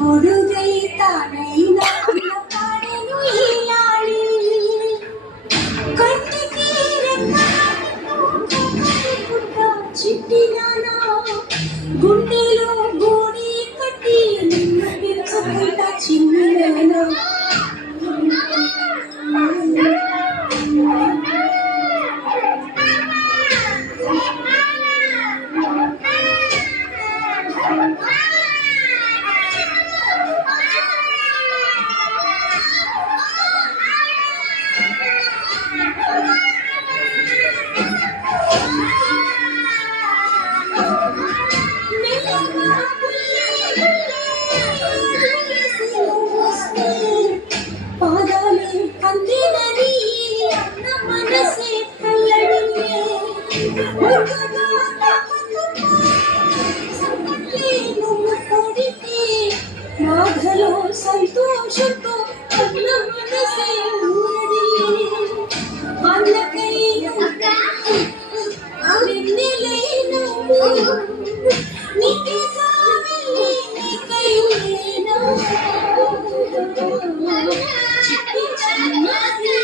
గొడుగై తానైనా పాడెను ఈనాడి కంటికి చిట్టినానా గుండెలో గోడి కట్టి నిన్న పిలుచుకుంటా చిన్ననా మాఘలో సంతోషంతో అన్న మనసే ఊరడి అన్నకైనా వెన్నెలైనా నీకే కావాలి నీకైనా చిట్టి చిన్నది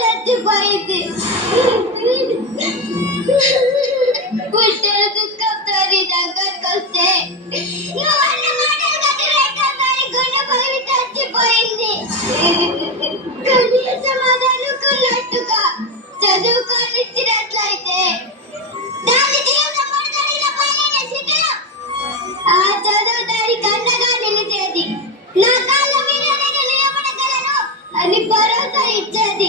చచ్చిపోయింది. పుట్టిన దుఃఖంతో నీ దగ్గరకు వస్తే నువ్వు అన్న మాటలు కట్టినట్టు గుండె పగిలి చచ్చిపోయింది. కనీసం అది అనుకున్నట్టుగా చదువుకొనిచ్చినట్లయితే దాని దేవుడు మొదటిలో పైన స్థితిలో ఆ చదువు దాని కన్నగా నిలిచేది. నా కాళ్ళ మీద నేను నిలబడగలను అని భరోసా ఇచ్చేది,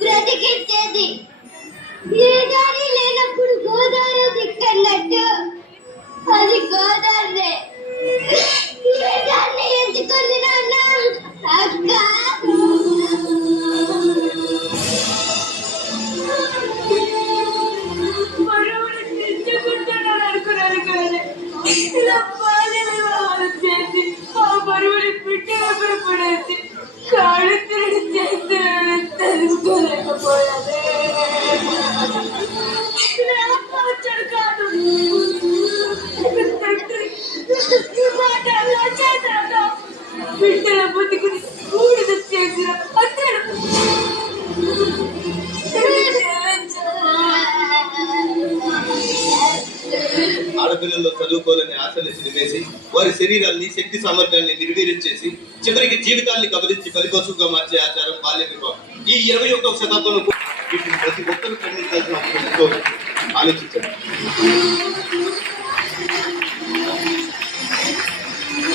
బ్రతికించేది. ఏ దారి లేనప్పుడు గోదావరి దిక్కన్నట్టు అది గోదావరి. ఏ దాన్ని ఎంచుకుంది నాన్న అక్క. ఇలా బాల్య వివాహాలు చేసి ఆ బరువుని పిట్టలపై పడేసి కాళ్ళు తిరిగి చేస్తే తెలుసుకోలేకపోయానే. కాదు తండ్రి మాటల్లో చేశాను. బిడ్డల బతుకుని ఊడిద చేసిన అతడు ఆడపిల్లల్లో చదువుకోవాలని ఆశలు చిలిపేసి వారి శరీరాన్ని శక్తి సామర్థ్యాన్ని నిర్వీర్యం చేసి చివరికి జీవితాన్ని కబలించి బలిపశువుగా మార్చే ఆచారం బాల్య వివాహం. ఈ 21వ శతాబ్దంలో వీటిని ప్రతి ఒక్కరూ ఖండించాల్సిన అవసరం ఎంతో. ఆలోచించండి.